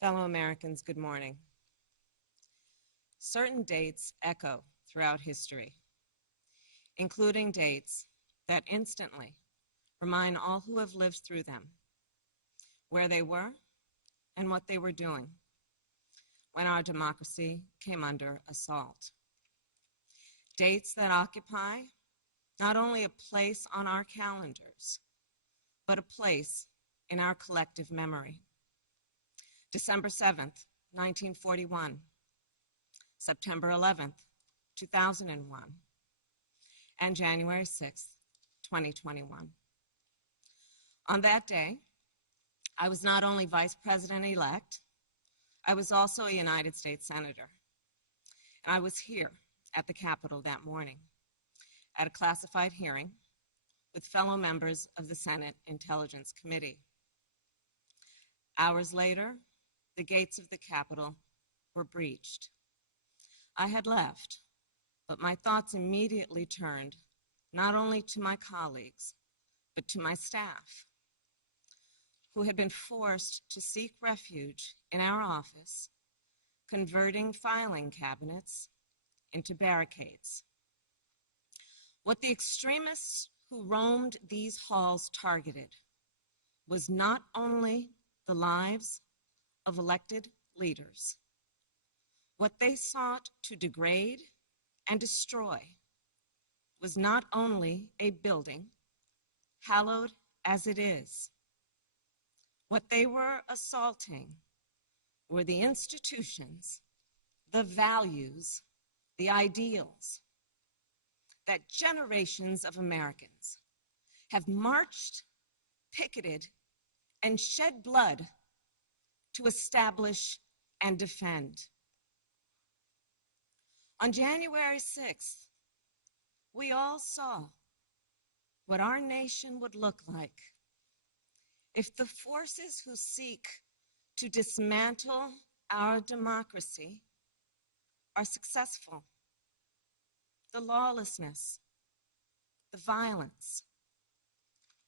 Fellow Americans, good morning. Certain dates echo throughout history, including dates that instantly remind all who have lived through them where they were and what they were doing when our democracy came under assault. Dates that occupy not only a place on our calendars, but a place in our collective memory. December 7th, 1941, September 11th, 2001, and January 6th, 2021. On that day, I was not only Vice President-elect, I was also a United States Senator. And I was here at the Capitol that morning at a classified hearing with fellow members of the Senate Intelligence Committee. Hours later, the gates of the Capitol were breached. I had left, but my thoughts immediately turned not only to my colleagues, but to my staff, who had been forced to seek refuge in our office, converting filing cabinets into barricades. What the extremists who roamed these halls targeted was not only the lives of elected leaders. What they sought to degrade and destroy was not only a building, hallowed as it is. What they were assaulting were the institutions, the values, the ideals that generations of Americans have marched, picketed, and shed blood to establish and defend. On January 6th, we all saw what our nation would look like if the forces who seek to dismantle our democracy are successful. The lawlessness, the violence,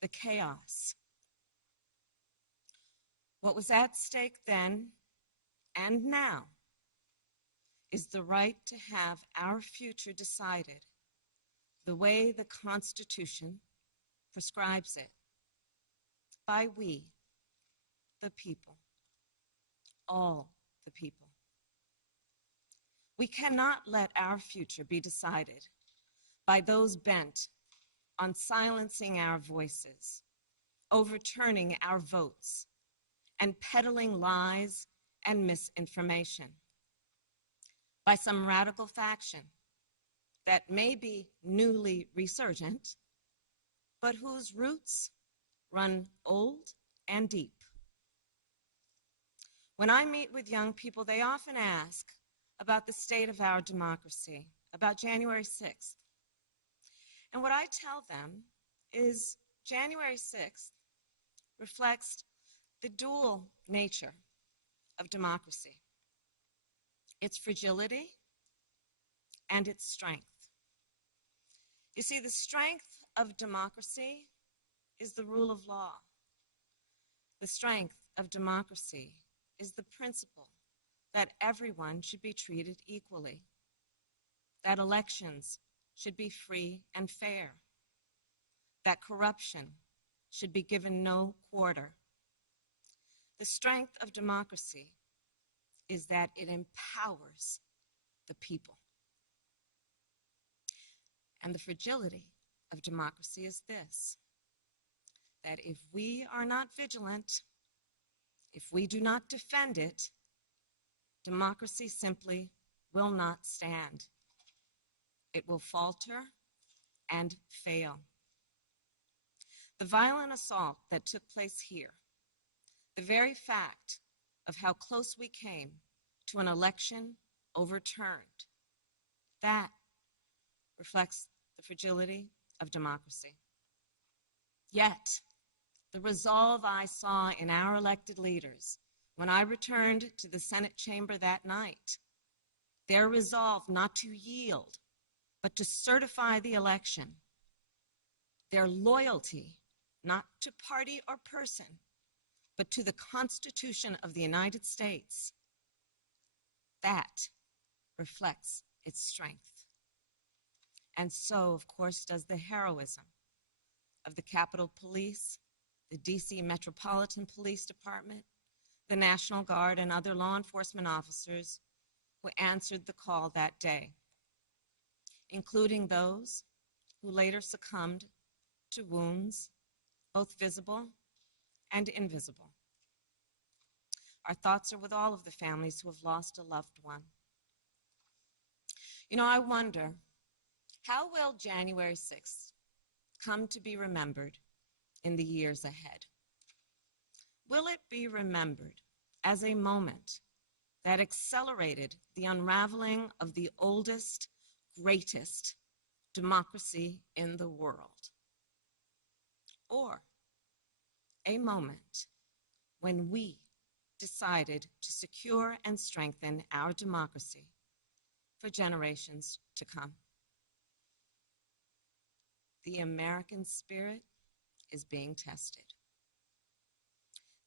the chaos. What was at stake then and now is the right to have our future decided the way the Constitution prescribes it, by we, the people, all the people. We cannot let our future be decided by those bent on silencing our voices, overturning our votes, and peddling lies and misinformation by some radical faction that may be newly resurgent, but whose roots run old and deep. When I meet with young people, they often ask about the state of our democracy, about January 6th. And what I tell them is January 6th reflects the dual nature of democracy, its fragility and its strength. You see, the strength of democracy is the rule of law. The strength of democracy is the principle that everyone should be treated equally, that elections should be free and fair, that corruption should be given no quarter. The strength of democracy is that it empowers the people. And the fragility of democracy is this, that if we are not vigilant, if we do not defend it, democracy simply will not stand. It will falter and fail. The violent assault that took place here, the very fact of how close we came to an election overturned, that reflects the fragility of democracy. Yet, the resolve I saw in our elected leaders when I returned to the Senate chamber that night, their resolve not to yield, but to certify the election, their loyalty not to party or person, but to the Constitution of the United States. That reflects its strength. And so, of course, does the heroism of the Capitol Police, the DC Metropolitan Police Department, the National Guard, and other law enforcement officers who answered the call that day, including those who later succumbed to wounds, both visible and invisible. Our thoughts are with all of the families who have lost a loved one. You know, I wonder, how will January 6th come to be remembered in the years ahead? Will it be remembered as a moment that accelerated the unraveling of the oldest, greatest democracy in the world? Or a moment when we decided to secure and strengthen our democracy for generations to come? The American spirit is being tested.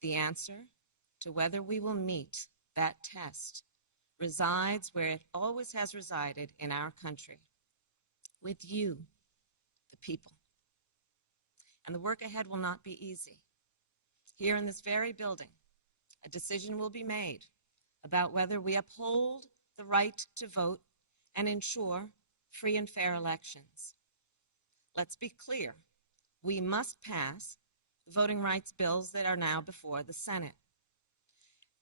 The answer to whether we will meet that test resides where it always has resided in our country, with you, the people. And the work ahead will not be easy. Here in this very building, a decision will be made about whether we uphold the right to vote and ensure free and fair elections. Let's be clear, we must pass the voting rights bills that are now before the Senate.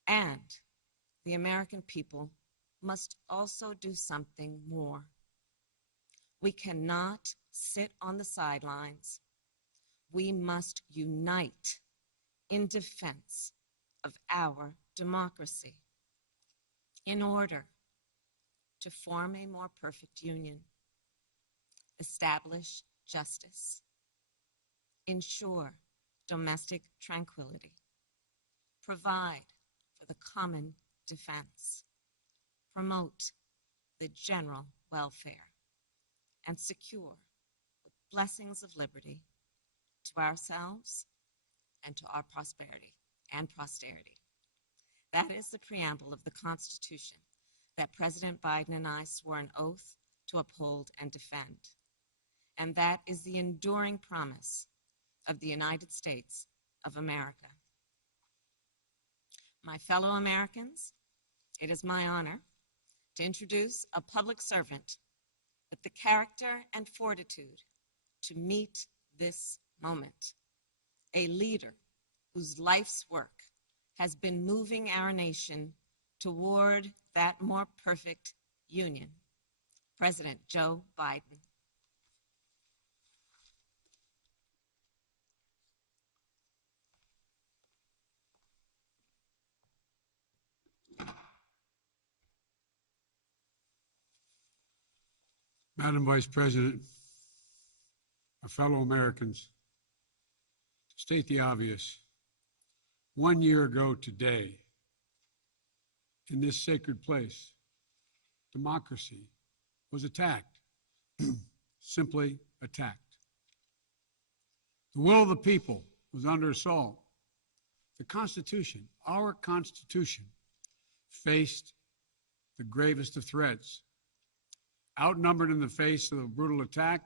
And the American people must also do something more. We cannot sit on the sidelines. We must unite in defense of our democracy in order to form a more perfect union, establish justice, ensure domestic tranquility, provide for the common defense, promote the general welfare, and secure the blessings of liberty to ourselves and to our prosperity and posterity. That is the preamble of the Constitution that President Biden and I swore an oath to uphold and defend. And that is the enduring promise of the United States of America. My fellow Americans, it is my honor to introduce a public servant with the character and fortitude to meet this moment, a leader whose life's work has been moving our nation toward that more perfect union, President Joe Biden. Madam Vice President, my fellow Americans, to state the obvious, 1 year ago today, in this sacred place, democracy was attacked, simply attacked. The will of the people was under assault. The Constitution, our Constitution, faced the gravest of threats. Outnumbered in the face of a brutal attack,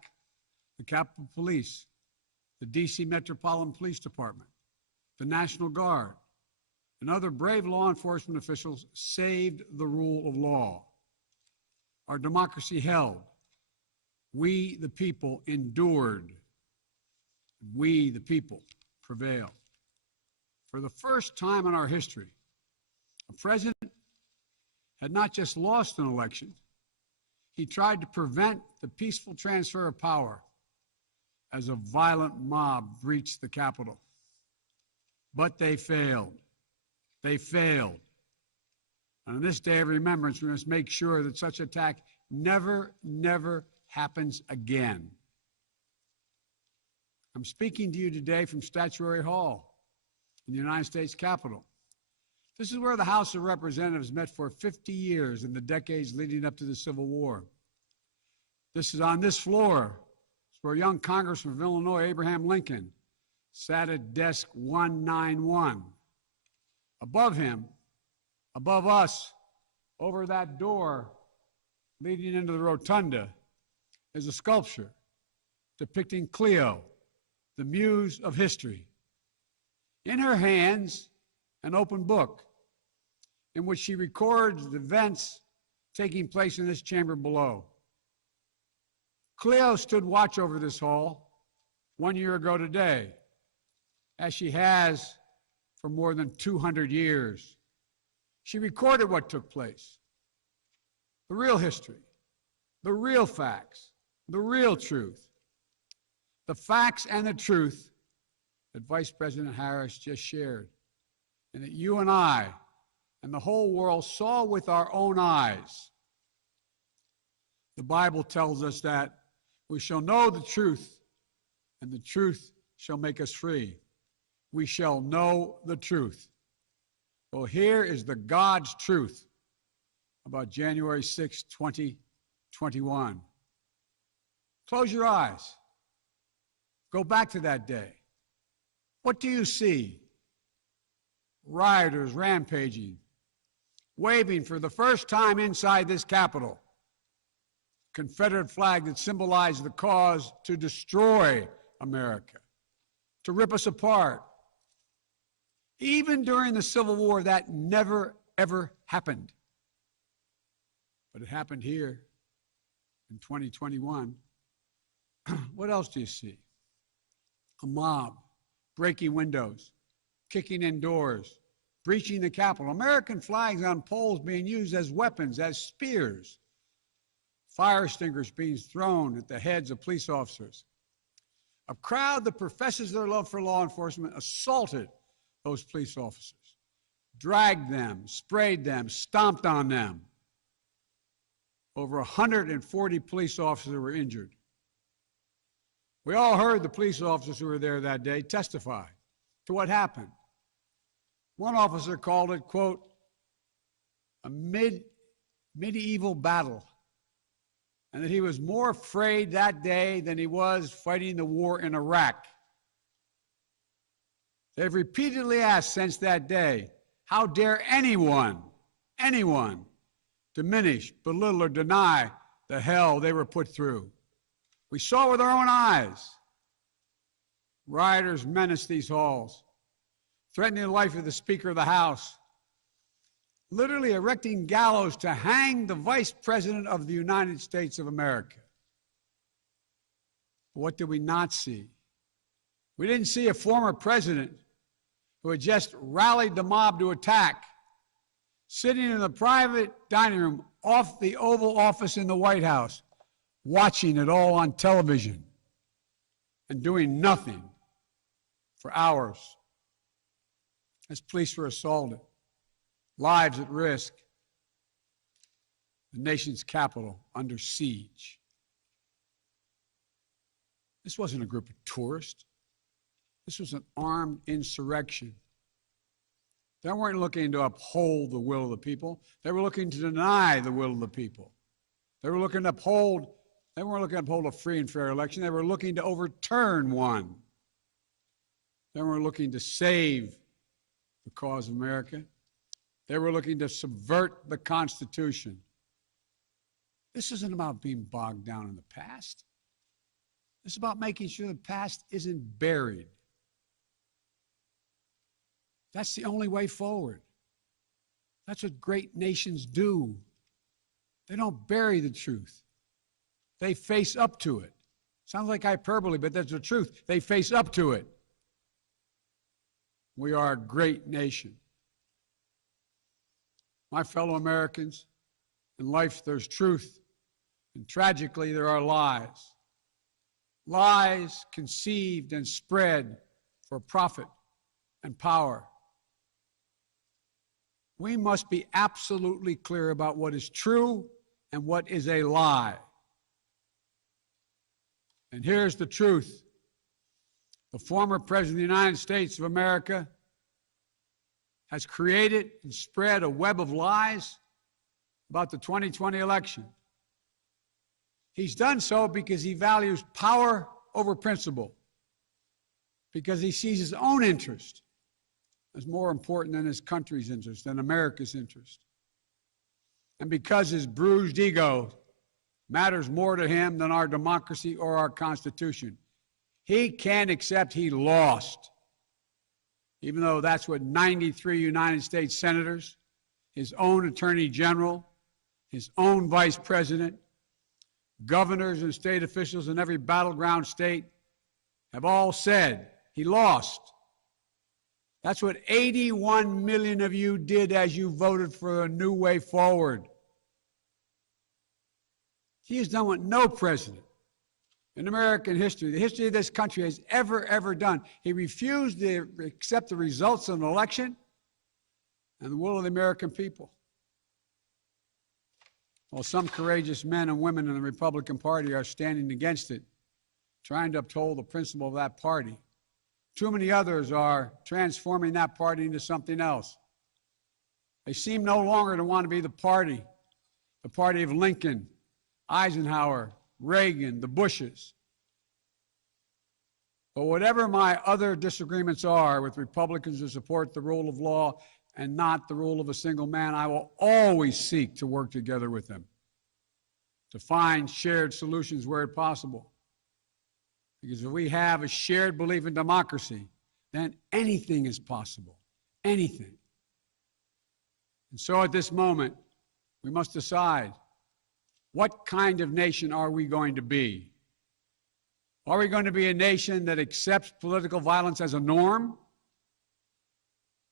the Capitol Police, the DC Metropolitan Police Department, the National Guard, and other brave law enforcement officials saved the rule of law. Our democracy held. We, the people, endured. We, the people, prevailed. For the first time in our history, a president had not just lost an election, he tried to prevent the peaceful transfer of power as a violent mob breached the Capitol. But they failed. They failed. And on this day of remembrance, we must make sure that such attack never happens again. I'm speaking to you today from Statuary Hall in the United States Capitol. This is where the House of Representatives met for 50 years in the decades leading up to the Civil War. This is on this floor where young Congressman of Illinois, Abraham Lincoln, sat at desk 191 Above him, above us, over that door leading into the rotunda, is a sculpture depicting Cleo, the muse of history. In her hands, an open book in which she records the events taking place in this chamber below. Cleo stood watch over this hall 1 year ago today, as she has for more than 200 years. She recorded what took place, the real history, the real facts, the real truth. The facts and the truth that Vice President Harris just shared, and that you and I and the whole world saw with our own eyes. The Bible tells us that we shall know the truth, and the truth shall make us free. We shall know the truth. Well, here is the God's truth about January 6, 2021. Close your eyes. Go back to that day. What do you see? Rioters rampaging, waving for the first time inside this Capitol. Confederate flag that symbolized the cause to destroy America, to rip us apart. Even during the Civil War, that never, ever happened. But it happened here in 2021. What else do you see? A mob breaking windows, kicking in doors, breaching the Capitol. American flags on poles being used as weapons, as spears. Fire extinguishers being thrown at the heads of police officers. A crowd that professes their love for law enforcement assaulted those police officers, dragged them, sprayed them, stomped on them. Over 140 police officers were injured. We all heard the police officers who were there that day testify to what happened. One officer called it, quote, a medieval battle, and that he was more afraid that day than he was fighting the war in Iraq. They've repeatedly asked since that day, how dare anyone, diminish, belittle, or deny the hell they were put through. We saw with our own eyes. Rioters menaced these halls, threatening the life of the Speaker of the House, literally erecting gallows to hang the Vice President of the United States of America. But what did we not see? We didn't see a former president who had just rallied the mob to attack, sitting in the private dining room off the Oval Office in the White House, watching it all on television and doing nothing for hours as police were assaulted, lives at risk, the nation's capital under siege. This wasn't a group of tourists. This was an armed insurrection. They weren't looking to uphold the will of the people. They were looking to deny the will of the people. They weren't looking to uphold a free and fair election. They were looking to overturn one. They weren't looking to save the cause of America. They were looking to subvert the Constitution. This isn't about being bogged down in the past. It's about making sure the past isn't buried. That's the only way forward. That's what great nations do. They don't bury the truth. They face up to it. Sounds like hyperbole, but that's the truth. They face up to it. We are a great nation. My fellow Americans, in life there's truth, and tragically there are lies. Lies conceived and spread for profit and power. We must be absolutely clear about what is true and what is a lie. And here's the truth. The former President of the United States of America has created and spread a web of lies about the 2020 election. He's done so because he values power over principle, because he sees his own interest is more important than his country's interest, than America's interest. And because his bruised ego matters more to him than our democracy or our Constitution, he can't accept he lost, even though that's what 93 United States senators, his own attorney general, his own vice president, governors and state officials in every battleground state have all said he lost. That's what 81 million of you did as you voted for a new way forward. He has done what no president in American history, the history of this country, has ever done. He refused to accept the results of an election and the will of the American people. While some courageous men and women in the Republican Party are standing against it, trying to uphold the principle of that party, too many others are transforming that party into something else. They seem no longer to want to be the party of Lincoln, Eisenhower, Reagan, the Bushes. But whatever my other disagreements are with Republicans who support the rule of law and not the rule of a single man, I will always seek to work together with them to find shared solutions where possible. Because if we have a shared belief in democracy, then anything is possible. Anything. And so at this moment, we must decide, what kind of nation are we going to be? Are we going to be a nation that accepts political violence as a norm?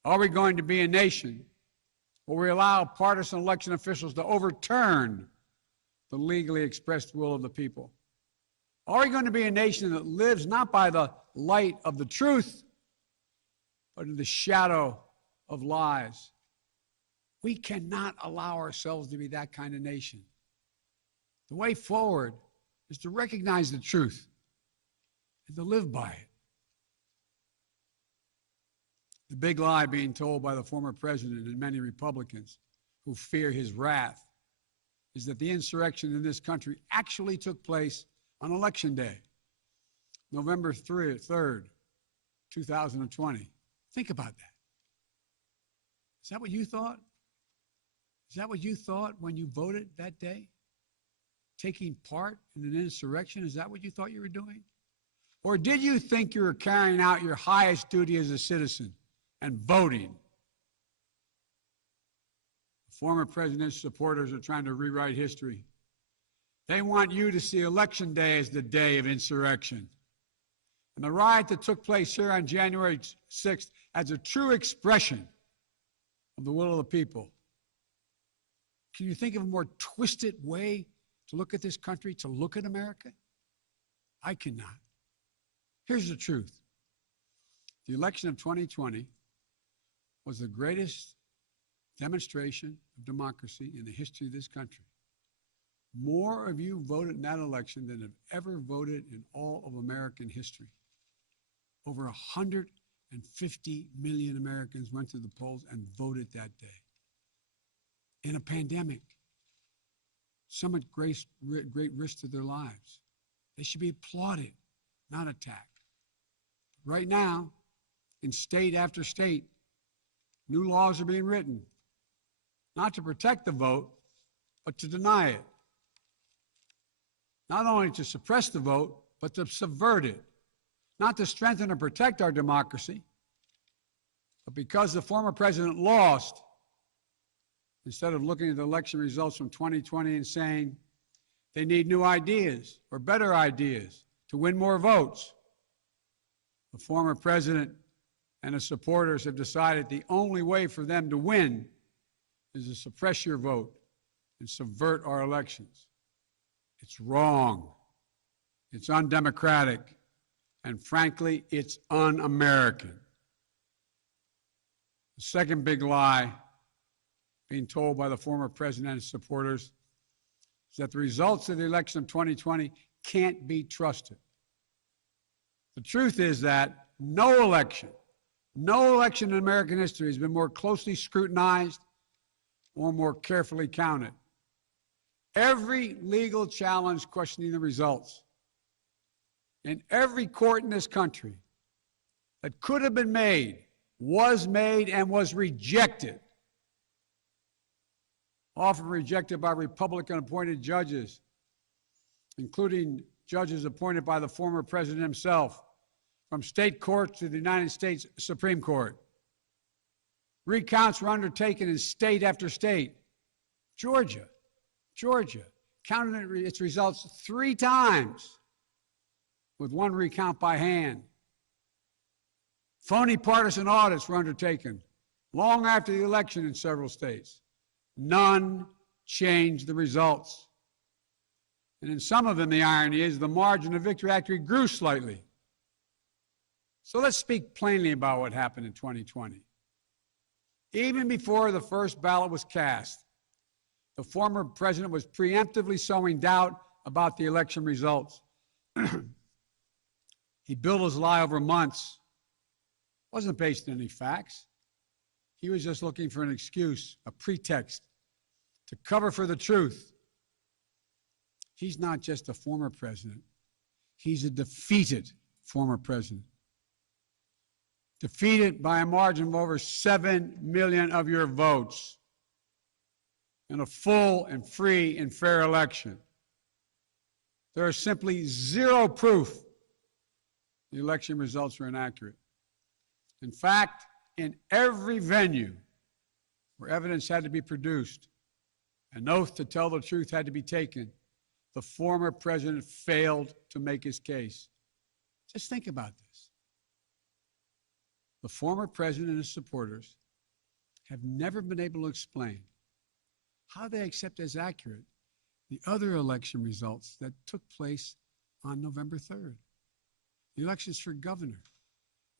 Are we going to be a nation where we allow partisan election officials to overturn the legally expressed will of the people? Are we going to be a nation that lives not by the light of the truth, but in the shadow of lies? We cannot allow ourselves to be that kind of nation. The way forward is to recognize the truth and to live by it. The big lie being told by the former president and many Republicans who fear his wrath is that the insurrection in this country actually took place on Election Day, November 3rd, 2020. Think about that. Is that what you thought? Is that what you thought when you voted that day? Taking part in an insurrection? Is that what you thought you were doing? Or did you think you were carrying out your highest duty as a citizen and voting? The former president's supporters are trying to rewrite history. They want you to see Election Day as the day of insurrection. And the riot that took place here on January 6th as a true expression of the will of the people. Can you think of a more twisted way to look at this country, to look at America? I cannot. Here's the truth. The election of 2020 was the greatest demonstration of democracy in the history of this country. More of you voted in that election than have ever voted in all of American history. Over 150 million Americans went to the polls and voted that day. In a pandemic, some at great risk to their lives. They should be applauded, not attacked. Right now, in state after state, new laws are being written, not to protect the vote, but to deny it. Not only to suppress the vote, but to subvert it. Not to strengthen or protect our democracy, but because the former president lost, instead of looking at the election results from 2020 and saying they need new ideas or better ideas to win more votes, the former president and his supporters have decided the only way for them to win is to suppress your vote and subvert our elections. It's wrong. It's undemocratic. And frankly, it's un-American. The second big lie being told by the former president and his supporters is that the results of the election of 2020 can't be trusted. The truth is that no election in American history has been more closely scrutinized or more carefully counted. Every legal challenge questioning the results in every court in this country that could have been made was made and was rejected, often rejected by Republican-appointed judges, including judges appointed by the former president himself, from state courts to the United States Supreme Court. Recounts were undertaken in state after state. Georgia counted its results 3 times, with 1 recount by hand. Phony partisan audits were undertaken long after the election in several states. None changed the results. And in some of them, the irony is the margin of victory actually grew slightly. So let's speak plainly about what happened in 2020. Even before the first ballot was cast, the former president was preemptively sowing doubt about the election results. He built his lie over months. It wasn't based on any facts. He was just looking for an excuse, a pretext, to cover for the truth. He's not just a former president. He's a defeated former president. Defeated by a margin of over 7 million of your votes in a full and free and fair election. There is simply zero proof the election results were inaccurate. In fact, in every venue where evidence had to be produced, an oath to tell the truth had to be taken, the former president failed to make his case. Just think about this. The former president and his supporters have never been able to explain how they accept as accurate the other election results that took place on November 3rd. The elections for governor,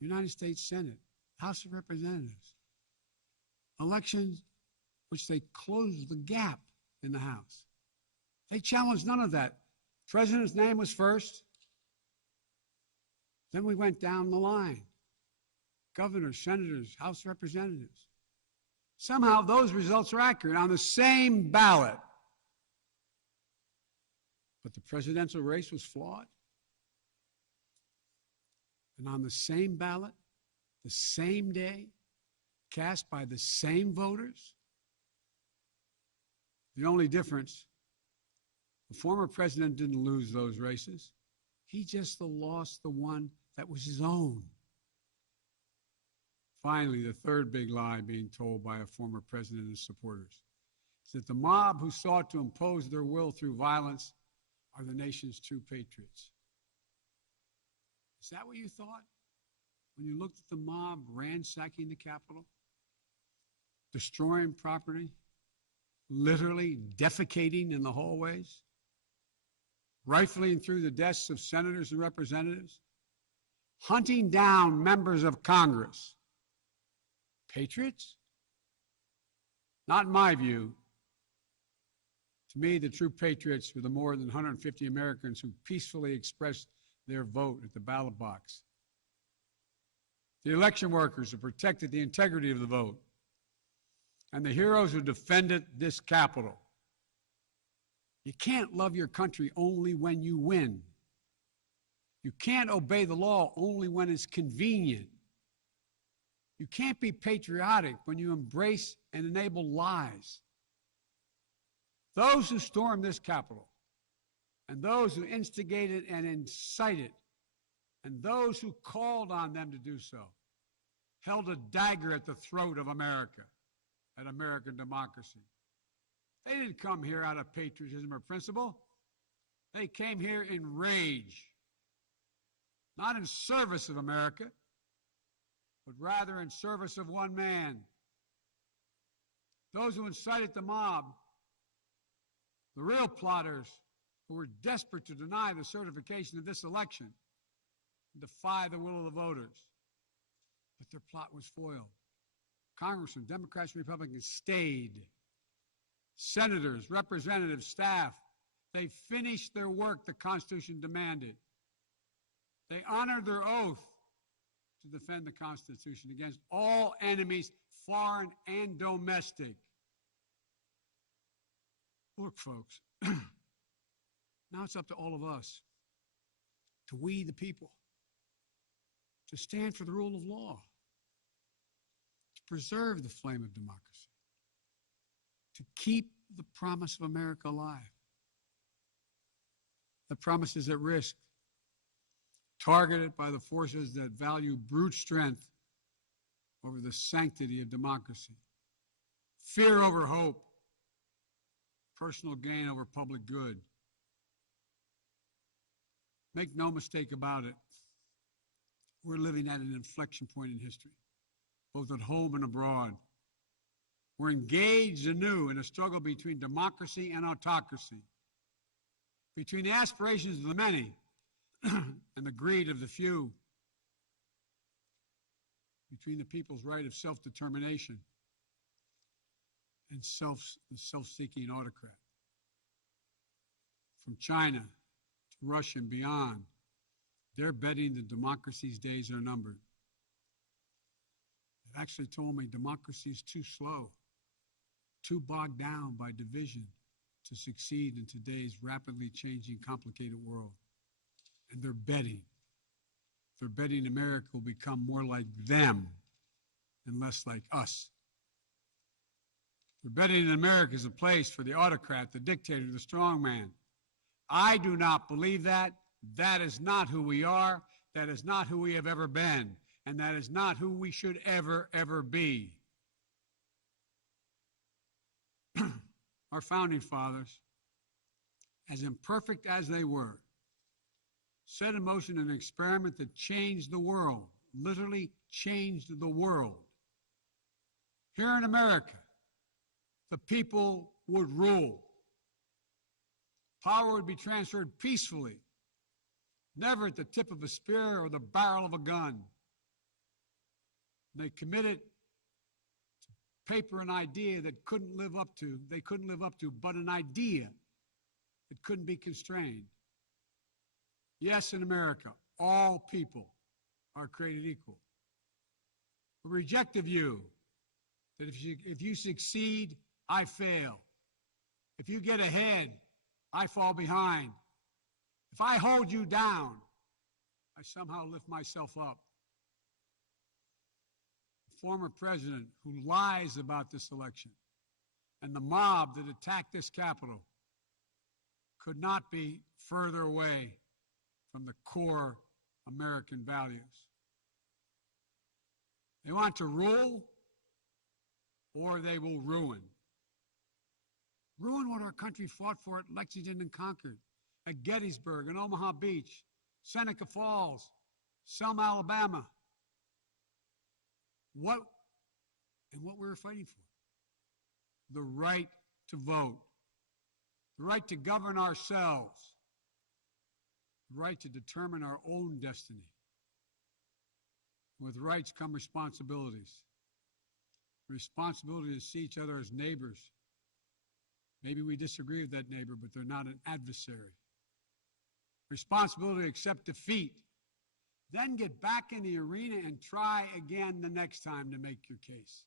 United States Senate, House of Representatives. Elections which they closed the gap in the House. They challenged none of that. President's name was first. Then we went down the line. Governors, senators, House of Representatives. Somehow those results are accurate on the same ballot. But the presidential race was flawed. And on the same ballot, the same day, cast by the same voters, the only difference, the former president didn't lose those races. He just lost the one that was his own. Finally, the third big lie being told by a former president and his supporters is that the mob who sought to impose their will through violence are the nation's true patriots. Is that what you thought when you looked at the mob ransacking the Capitol, destroying property, literally defecating in the hallways, rifling through the desks of senators and representatives, hunting down members of Congress? Patriots? Not in my view. To me, the true patriots were the more than 150 Americans who peacefully expressed their vote at the ballot box. The election workers who protected the integrity of the vote. And the heroes who defended this Capitol. You can't love your country only when you win. You can't obey the law only when it's convenient. You can't be patriotic when you embrace and enable lies. Those who stormed this Capitol, and those who instigated and incited, and those who called on them to do so, held a dagger at the throat of America, at American democracy. They didn't come here out of patriotism or principle. They came here in rage, not in service of America, but rather in service of one man. Those who incited the mob, the real plotters who were desperate to deny the certification of this election and defy the will of the voters. But their plot was foiled. Congressmen, Democrats and Republicans stayed. Senators, representatives, staff, they finished their work the Constitution demanded. They honored their oath to defend the Constitution against all enemies, foreign and domestic. Look, folks, now it's up to all of us, to we the people, to stand for the rule of law, preserve the flame of democracy, to keep the promise of America alive. The promise is at risk, targeted by the forces that value brute strength over the sanctity of democracy, fear over hope, personal gain over public good. Make no mistake about it, we're living at an inflection point in history, both at home and abroad. We're engaged anew in a struggle between democracy and autocracy, between the aspirations of the many and the greed of the few, between the people's right of self-determination and the self-seeking autocrat. From China to Russia and beyond, they're betting that democracy's days are numbered. They actually told me democracy is too slow, too bogged down by division to succeed in today's rapidly changing, complicated world. And they're betting America will become more like them and less like us. They're betting that America is a place for the autocrat, the dictator, the strongman. I do not believe that. That is not who we are. That is not who we have ever been. And that is not who we should ever, ever be. Our founding fathers, as imperfect as they were, set in motion an experiment that changed the world, literally changed the world. Here in America, the people would rule. Power would be transferred peacefully, never at the tip of a spear or the barrel of a gun. They committed to paper an idea that they couldn't live up to, but an idea that couldn't be constrained. Yes, in America, all people are created equal. We reject the view that if you succeed, I fail. If you get ahead, I fall behind. If I hold you down, I somehow lift myself up. The former president who lies about this election and the mob that attacked this Capitol could not be further away from the core American values. They want to rule, or they will ruin. Ruin what our country fought for at Lexington and Concord, at Gettysburg and Omaha Beach, Seneca Falls, Selma, Alabama. What we were fighting for? The right to vote, the right to govern ourselves, the right to determine our own destiny. With rights come responsibilities. Responsibility to see each other as neighbors. Maybe we disagree with that neighbor, but they're not an adversary. Responsibility to accept defeat. Then get back in the arena and try again the next time to make your case.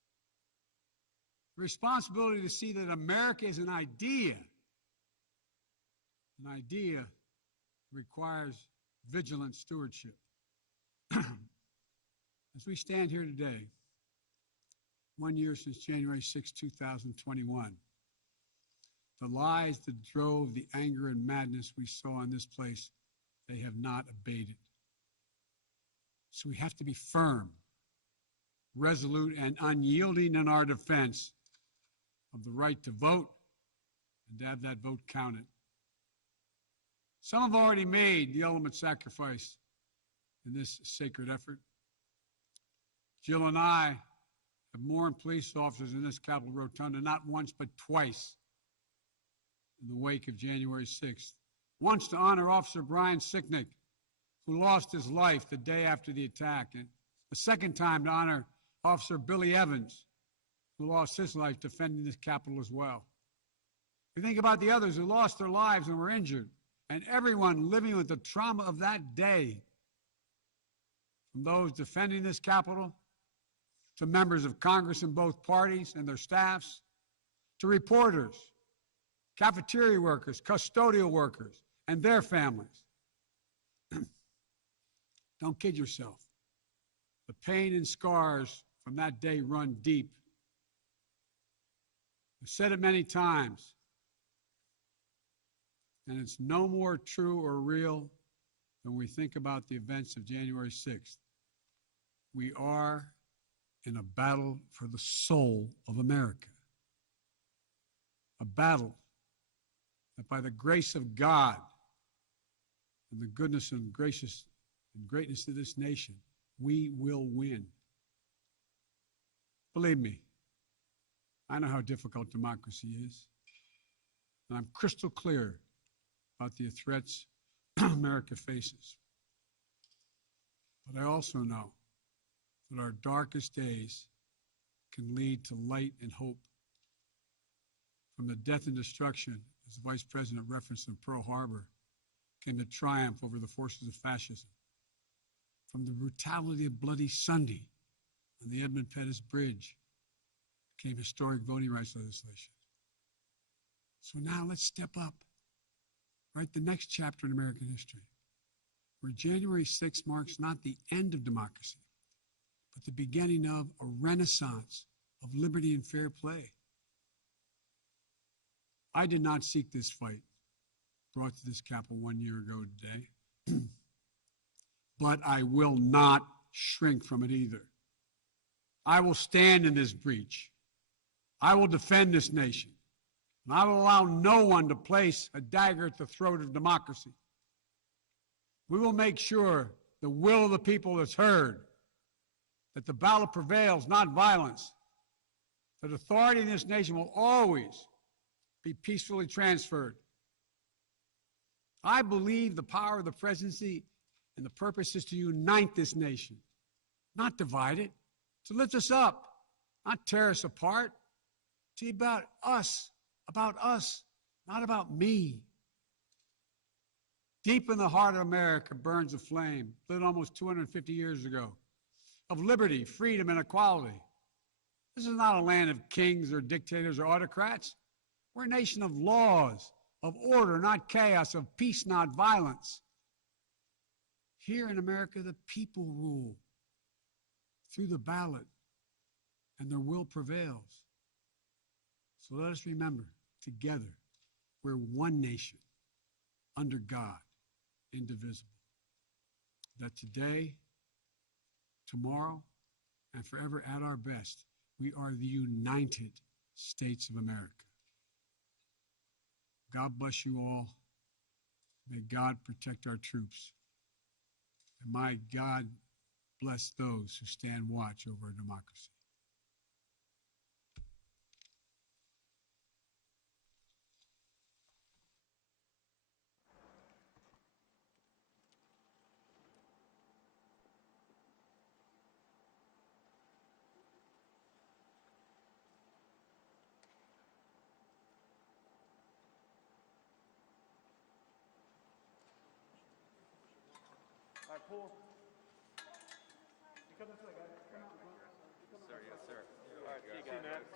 Responsibility to see that America is an idea. An idea requires vigilant stewardship. As we stand here today, 1 year since January 6, 2021, the lies that drove the anger and madness we saw in this place, they have not abated. So we have to be firm, resolute, and unyielding in our defense of the right to vote and to have that vote counted. Some have already made the ultimate sacrifice in this sacred effort. Jill and I have mourned police officers in this Capitol Rotunda not once but twice in the wake of January 6th. Once to honor Officer Brian Sicknick, who lost his life the day after the attack, and the second time to honor Officer Billy Evans, who lost his life defending this Capitol as well. We think about the others who lost their lives and were injured, and everyone living with the trauma of that day, from those defending this Capitol, to members of Congress in both parties and their staffs, to reporters, cafeteria workers, custodial workers, and their families. Don't kid yourself. The pain and scars from that day run deep. I've said it many times, and it's no more true or real than we think about the events of January 6th. We are in a battle for the soul of America. A battle that by the grace of God and the goodness and greatness of this nation, we will win. Believe me, I know how difficult democracy is, and I'm crystal clear about the threats America faces. But I also know that our darkest days can lead to light and hope. From the death and destruction, as the Vice President referenced in Pearl Harbor, came the triumph over the forces of fascism. From the brutality of Bloody Sunday on the Edmund Pettus Bridge came historic voting rights legislation. So now let's step up, write the next chapter in American history, where January 6th marks not the end of democracy, but the beginning of a renaissance of liberty and fair play. I did not seek this fight brought to this Capitol 1 year ago today, but I will not shrink from it either. I will stand in this breach. I will defend this nation, and I will allow no one to place a dagger at the throat of democracy. We will make sure the will of the people is heard, that the ballot prevails, not violence, that authority in this nation will always be peacefully transferred. I believe the power of the presidency and the purpose is to unite this nation, not divide it, to lift us up, not tear us apart. To be about us, not about me. Deep in the heart of America burns a flame, lit almost 250 years ago, of liberty, freedom, and equality. This is not a land of kings or dictators or autocrats. We're a nation of laws, of order, not chaos, of peace, not violence. Here in America, the people rule through the ballot, and their will prevails. So let us remember, together, we're one nation, under God, indivisible. That today, tomorrow, and forever at our best, we are the United States of America. God bless you all. May God protect our troops. And may God bless those who stand watch over our democracy. All right, Paul. You come this way, guys. Come on. Sir, yes, sir. All right, see you guys.